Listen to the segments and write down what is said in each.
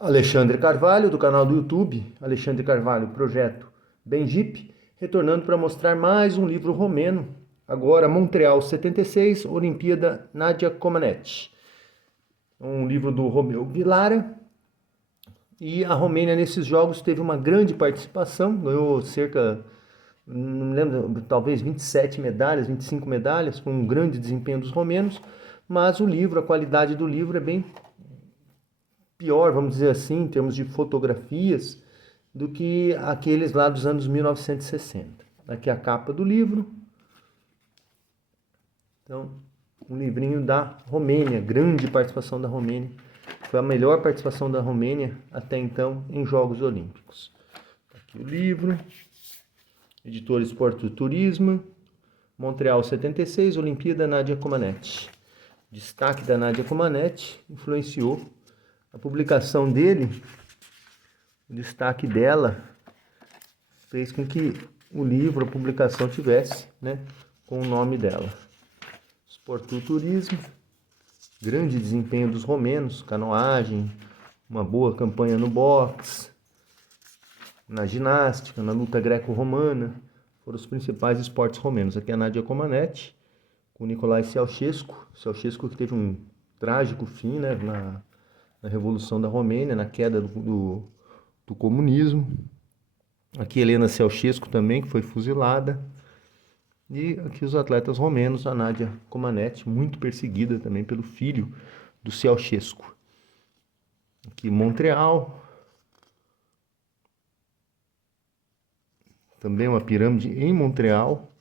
Alexandre Carvalho, do canal do YouTube, Alexandre Carvalho, Projeto Benjip, retornando para mostrar mais um livro romeno, agora Montreal 76, Olimpíada Nadia Comaneci. Um livro do Romeu Vilara, e a Romênia nesses jogos teve uma grande participação, ganhou cerca, não me lembro, talvez 27 medalhas, 25 medalhas, foi um grande desempenho dos romenos, mas o livro, a qualidade do livro é bem pior, vamos dizer assim, em termos de fotografias, do que aqueles lá dos anos 1960. Aqui a capa do livro. Então, um livrinho da Romênia, grande participação da Romênia. Foi a melhor participação da Romênia até então em Jogos Olímpicos. Aqui o livro. Editora Esporte do Turismo. Montreal 76, Olimpíada Nadia Comaneci. Destaque da Nadia Comaneci influenciou a publicação dele, o destaque dela fez com que o livro, a publicação tivesse, com o nome dela. Esporturismo, grande desempenho dos romenos, canoagem, uma boa campanha no boxe, na ginástica, na luta greco-romana, foram os principais esportes romenos. Aqui a Nadia Comaneci, com Nicolae Ceausescu que teve um trágico fim, na Revolução da Romênia, na queda do comunismo. Aqui Helena Ceausescu também, que foi fuzilada. E aqui os atletas romenos, a Nadia Comaneci, muito perseguida também pelo filho do Ceausescu. Aqui Montreal. Também uma pirâmide em Montreal.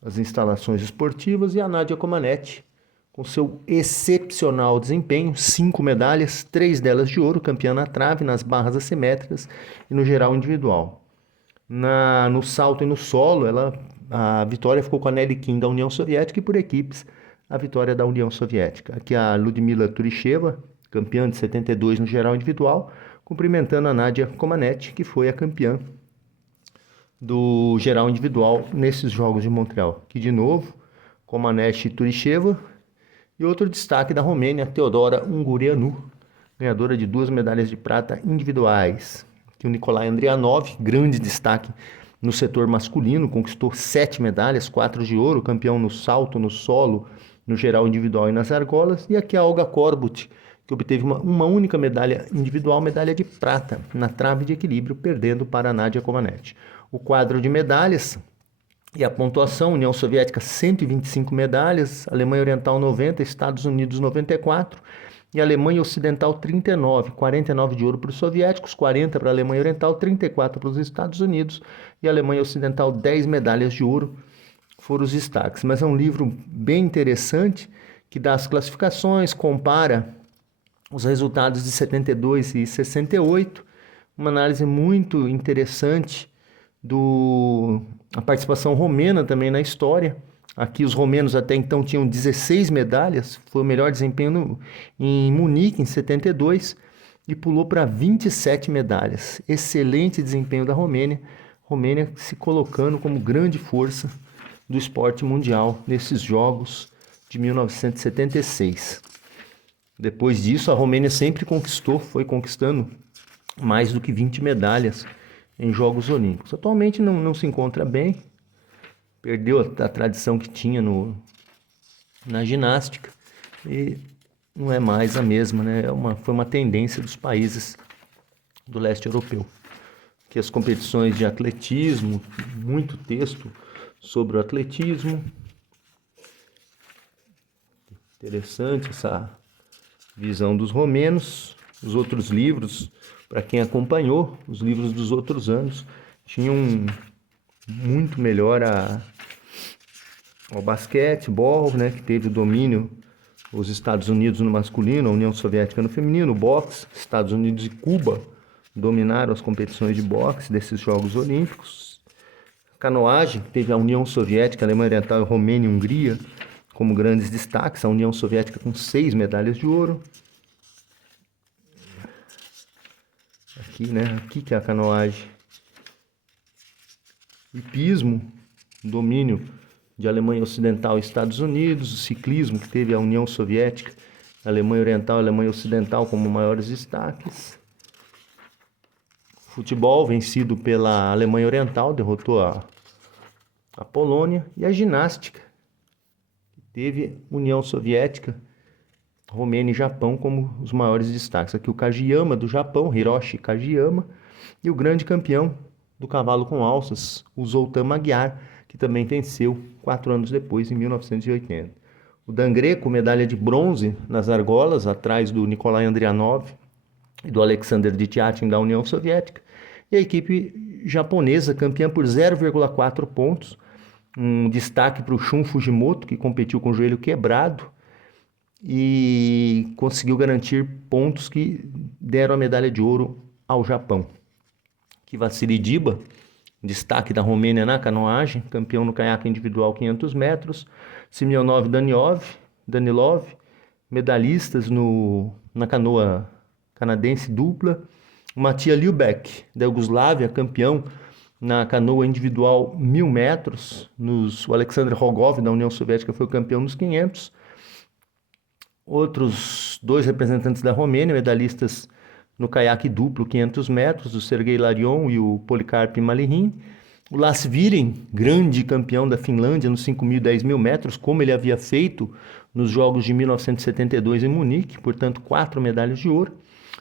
As instalações esportivas e a Nadia Comaneci, com seu excepcional desempenho, 5 medalhas, 3 delas de ouro, campeã na trave, nas barras assimétricas e no geral individual. No salto e no solo, a vitória ficou com a Nelly Kim da União Soviética e por equipes a vitória da União Soviética. Aqui a Ludmila Turisheva, campeã de 72 no geral individual, cumprimentando a Nadia Comaneci, que foi a campeã do geral individual nesses Jogos de Montreal. Aqui de novo, Comaneci e Turisheva. E outro destaque da Romênia, Teodora Ungureanu, ganhadora de 2 medalhas de prata individuais. Aqui o Nicolae Andrianov, grande destaque no setor masculino, conquistou 7 medalhas, 4 de ouro, campeão no salto, no solo, no geral individual e nas argolas. E aqui a Olga Korbut, que obteve uma única medalha individual, medalha de prata, na trave de equilíbrio, perdendo para a Nadia Comaneci. O quadro de medalhas e a pontuação: União Soviética 125 medalhas, Alemanha Oriental 90, Estados Unidos 94 e Alemanha Ocidental 39, 49 de ouro para os soviéticos, 40 para a Alemanha Oriental, 34 para os Estados Unidos e a Alemanha Ocidental 10 medalhas de ouro foram os destaques. Mas é um livro bem interessante que dá as classificações, compara os resultados de 72 e 68, uma análise muito interessante a participação romena também na história. Aqui os romenos até então tinham 16 medalhas, foi o melhor desempenho em Munique em 72 e pulou para 27 medalhas. Excelente desempenho da Romênia, Romênia se colocando como grande força do esporte mundial nesses Jogos de 1976. Depois disso, a Romênia sempre foi conquistando mais do que 20 medalhas em Jogos Olímpicos. Atualmente não se encontra bem, perdeu a tradição que tinha na ginástica e não é mais a mesma, foi uma tendência dos países do leste europeu. Que as competições de atletismo, muito texto sobre o atletismo. Interessante essa visão dos romenos. Os outros livros, para quem acompanhou, os livros dos outros anos tinham muito melhor ao basquetebol, que teve o domínio, os Estados Unidos no masculino, a União Soviética no feminino, o boxe, Estados Unidos e Cuba dominaram as competições de boxe desses Jogos Olímpicos. A canoagem, teve a União Soviética, a Alemanha Oriental, a Romênia e a Hungria como grandes destaques, a União Soviética com 6 medalhas de ouro. Aqui que é a canoagem. Hipismo, domínio de Alemanha Ocidental e Estados Unidos. O ciclismo, que teve a União Soviética Alemanha Oriental e Alemanha Ocidental como maiores destaques. Futebol vencido pela Alemanha Oriental, derrotou a Polônia. E a ginástica, teve União Soviética, Romênia e Japão como os maiores destaques. Aqui o Kageyama do Japão, Hiroshi Kageyama, e o grande campeão do cavalo com alças, o Zoltán Magyar, que também venceu 4 anos depois, em 1980. O Dan Greco, medalha de bronze nas argolas, atrás do Nikolai Andrianov e do Alexander Dityatin da União Soviética. E a equipe japonesa, campeã por 0,4 pontos. Um destaque para o Shun Fujimoto, que competiu com o joelho quebrado e conseguiu garantir pontos que deram a medalha de ouro ao Japão. Que Vassili Diba, destaque da Romênia na canoagem, campeão no caiaque individual 500 metros. Semyonov Danilov, medalhistas na canoa canadense dupla. Mattia Liubek, da Iugoslávia, campeão na canoa individual 1000 metros. O Alexander Rogov, da União Soviética, foi o campeão nos 500. Outros 2 representantes da Romênia, medalhistas no caiaque duplo 500 metros, o Sergei Larion e o Polikarp Malihin. O Lars Viren, grande campeão da Finlândia nos 5.000 e 10.000 metros, como ele havia feito nos Jogos de 1972 em Munique, portanto 4 medalhas de ouro.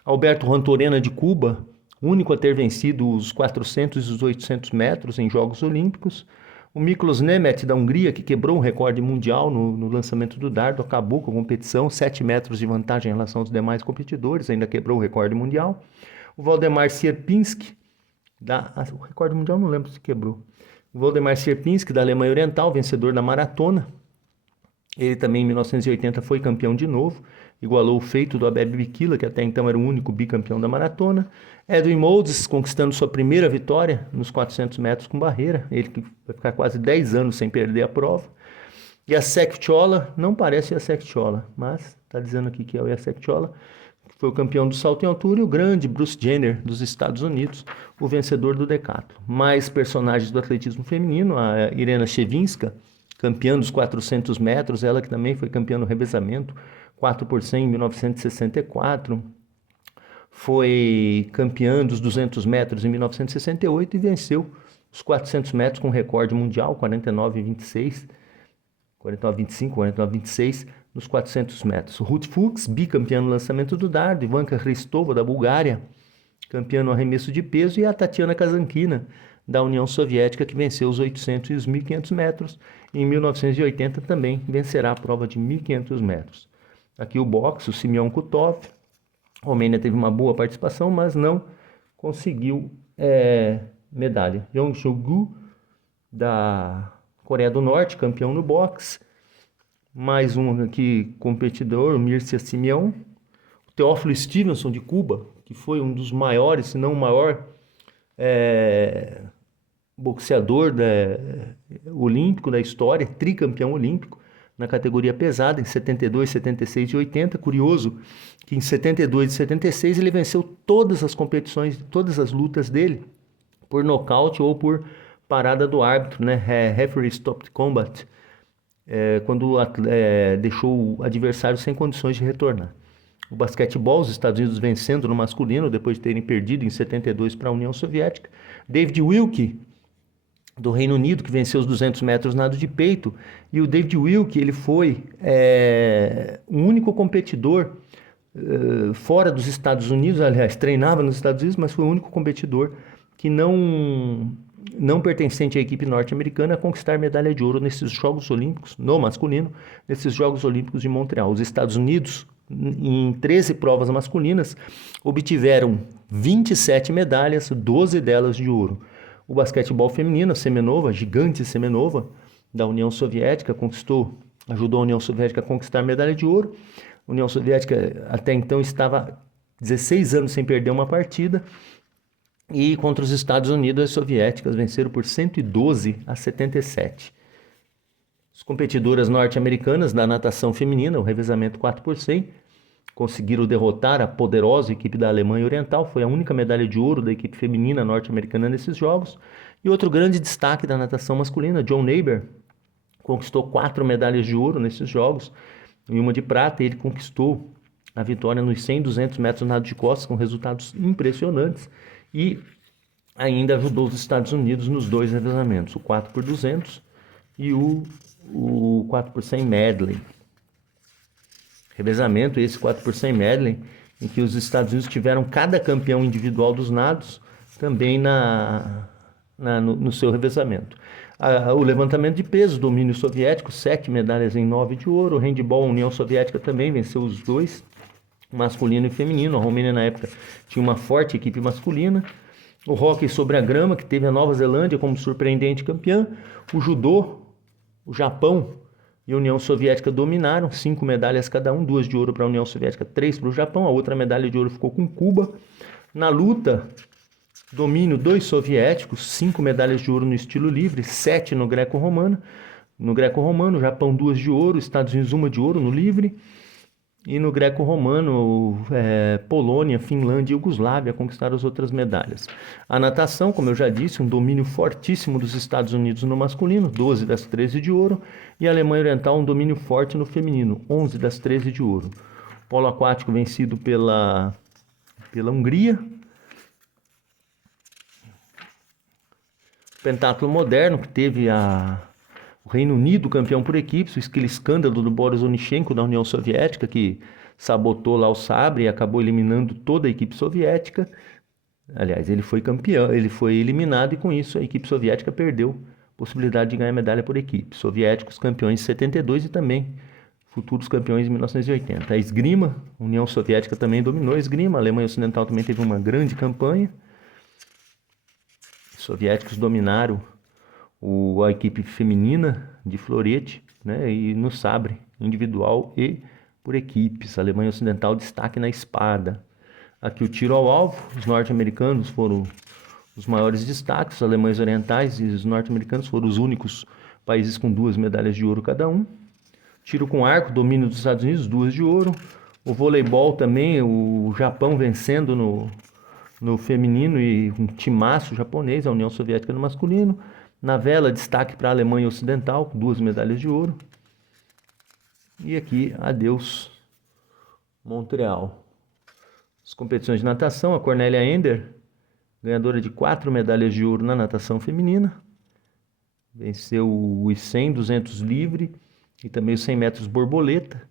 Alberto Rantorena de Cuba, único a ter vencido os 400 e os 800 metros em Jogos Olímpicos. O Miklos Nemeth da Hungria, que quebrou um recorde mundial no lançamento do dardo, acabou com a competição, 7 metros de vantagem em relação aos demais competidores, ainda quebrou o recorde mundial. O Waldemar Sierpinski, o recorde mundial não lembro se quebrou. O Waldemar Sierpinski, da Alemanha Oriental, vencedor da maratona. Ele também em 1980 foi campeão de novo, igualou o feito do Abebe Bikila, que até então era o único bicampeão da maratona. Edwin Moulds conquistando sua primeira vitória nos 400 metros com barreira, ele que vai ficar quase 10 anos sem perder a prova. E a Jacek Chola, não parece a Jacek Chola, mas está dizendo aqui que é o Jacek Chola, que foi o campeão do salto em altura, e o grande Bruce Jenner dos Estados Unidos, o vencedor do decathlon. Mais personagens do atletismo feminino, a Irena Shevchinska, campeã dos 400 metros, ela que também foi campeã no revezamento, 4 por 100 em 1964, foi campeã dos 200 metros em 1968 e venceu os 400 metros com recorde mundial, 49,26, 49,25, 49,26 nos 400 metros. Ruth Fuchs, bicampeã no lançamento do dardo, Ivanka Hristova, da Bulgária, campeã no arremesso de peso, e a Tatiana Kazankina, da União Soviética, que venceu os 800 e os 1.500 metros. Em 1980 também vencerá a prova de 1.500 metros. Aqui o boxe, o Simeon Kutov. A Romênia teve uma boa participação, mas não conseguiu medalha. Jong Soo-gu, da Coreia do Norte, campeão no boxe. Mais um aqui competidor, o Mircea Simeon. O Teófilo Stevenson, de Cuba, que foi um dos maiores, se não o maior boxeador olímpico da história, tricampeão olímpico na categoria pesada, em 72, 76 e 80. Curioso que em 72 e 76 ele venceu todas as competições, todas as lutas dele, por nocaute ou por parada do árbitro, né? Referee stopped combat, quando deixou o adversário sem condições de retornar. O basquetebol, os Estados Unidos vencendo no masculino, depois de terem perdido em 72 para a União Soviética. David Wilkie, do Reino Unido, que venceu os 200 metros nado de peito. E o David Wilkie, ele foi o único competidor fora dos Estados Unidos, aliás, treinava nos Estados Unidos, mas foi o único competidor que não pertencente à equipe norte-americana a conquistar medalha de ouro nesses Jogos Olímpicos, no masculino, nesses Jogos Olímpicos de Montreal. Os Estados Unidos, em 13 provas masculinas, obtiveram 27 medalhas, 12 delas de ouro. O basquetebol feminino, a Semenova, gigante Semenova, da União Soviética, ajudou a União Soviética a conquistar medalha de ouro. A União Soviética até então estava 16 anos sem perder uma partida, e contra os Estados Unidos, as soviéticas venceram por 112 a 77. As competidoras norte-americanas da natação feminina, o revezamento 4 por 100, conseguiram derrotar a poderosa equipe da Alemanha Oriental. Foi a única medalha de ouro da equipe feminina norte-americana nesses jogos. E outro grande destaque da natação masculina, John Naber, conquistou 4 medalhas de ouro nesses jogos. e uma de prata. Ele conquistou a vitória nos 100, 200 metros nado de costas, com resultados impressionantes, e ainda ajudou os Estados Unidos nos dois revezamentos, o 4x200 e o 4x100 medley. Revezamento esse 4x100 medley, em que os Estados Unidos tiveram cada campeão individual dos nados também no seu revezamento. O levantamento de peso, domínio soviético, 7 medalhas em 9 de ouro. O handball, a União Soviética também venceu os dois, masculino e feminino. A Romênia, na época, tinha uma forte equipe masculina. O hóquei sobre a grama, que teve a Nova Zelândia como surpreendente campeã. O judô, o Japão e a União Soviética dominaram, 5 medalhas cada um, 2 de ouro para a União Soviética, 3 para o Japão. A outra medalha de ouro ficou com Cuba. Na luta, domínio 2 soviéticos, 5 medalhas de ouro no estilo livre, 7 no greco-romano. No greco-romano, Japão 2 de ouro, Estados Unidos 1 de ouro no livre. E no greco-romano, Polônia, Finlândia e Iugoslávia conquistaram as outras medalhas. A natação, como eu já disse, um domínio fortíssimo dos Estados Unidos no masculino, 12 das 13 de ouro. E a Alemanha Oriental, um domínio forte no feminino, 11 das 13 de ouro. Polo aquático vencido pela Hungria. Pentatlo moderno, que teve o Reino Unido campeão por equipes, aquele escândalo do Boris Onyshenko da União Soviética, que sabotou lá o sabre e acabou eliminando toda a equipe soviética. Aliás, ele foi campeão, ele foi eliminado, e com isso a equipe soviética perdeu a possibilidade de ganhar medalha por equipe. Soviéticos campeões em 72 e também futuros campeões em 1980. A esgrima, a União Soviética também dominou a esgrima, a Alemanha Ocidental também teve uma grande campanha. Os soviéticos dominaram a equipe feminina de florete, né, e no sabre individual e por equipes. A Alemanha Ocidental destaque na espada. Aqui o tiro ao alvo, os norte-americanos foram os maiores destaques, os alemães orientais e os norte-americanos foram os únicos países com 2 medalhas de ouro cada um. Tiro com arco, domínio dos Estados Unidos, 2 de ouro. O voleibol também, o Japão vencendo no feminino e um timaço japonês, a União Soviética no masculino. Na vela, destaque para a Alemanha Ocidental, 2 medalhas de ouro. E aqui, adeus, Montreal. As competições de natação, a Cornélia Ender, ganhadora de 4 medalhas de ouro na natação feminina. Venceu os 100, 200 livre e também os 100 metros borboleta.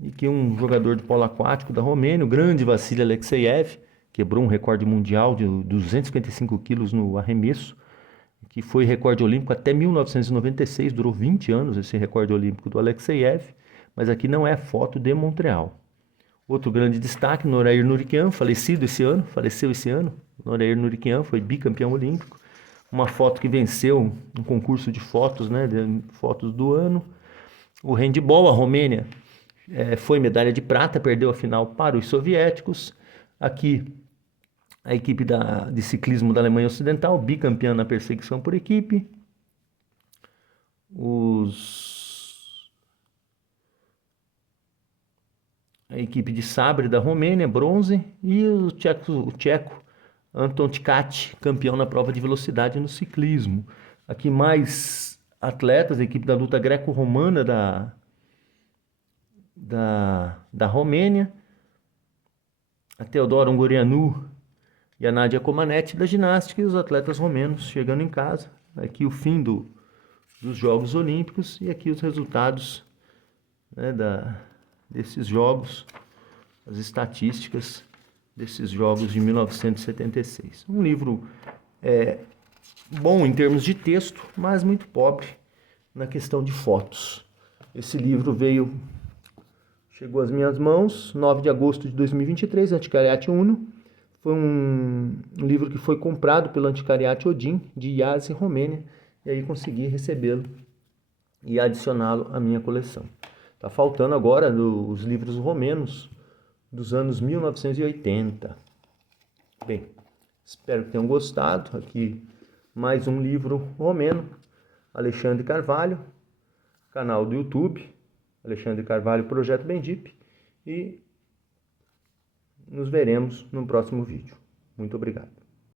E que um jogador de polo aquático da Romênia, o grande Vassili Alexeyev, quebrou um recorde mundial de 255 quilos no arremesso, que foi recorde olímpico até 1996, durou 20 anos esse recorde olímpico do Alexeyev, mas aqui não é foto de Montreal. Outro grande destaque, Norair Nurikian, faleceu esse ano. Norair Nurikian foi bicampeão olímpico. Uma foto que venceu um concurso de fotos, né, de fotos do ano. O handball, a Romênia, foi medalha de prata, perdeu a final para os soviéticos. Aqui, a equipe de ciclismo da Alemanha Ocidental, bicampeã na perseguição por equipe. A equipe de sabre da Romênia, bronze. E o tcheco Anton Tkach, campeão na prova de velocidade no ciclismo. Aqui mais atletas, a equipe da luta greco-romana da Romênia. A Teodora Ungureanu e a Nadia Comaneci da ginástica, e os atletas romenos chegando em casa. Aqui o fim dos Jogos Olímpicos e aqui os resultados, né, desses Jogos, as estatísticas desses Jogos de 1976. Um livro bom em termos de texto, mas muito pobre na questão de fotos. Esse livro chegou às minhas mãos 9 de agosto de 2023, Antiquariat Uno. Foi um livro que foi comprado pelo Antiquariat Odin, de Iași, Romênia, e aí consegui recebê-lo e adicioná-lo à minha coleção. Está faltando agora os livros romenos dos anos 1980. Bem, espero que tenham gostado. Aqui mais um livro romeno, Alexandre Carvalho, canal do YouTube, Alexandre Carvalho Projeto Bendip, e nos veremos no próximo vídeo. Muito obrigado.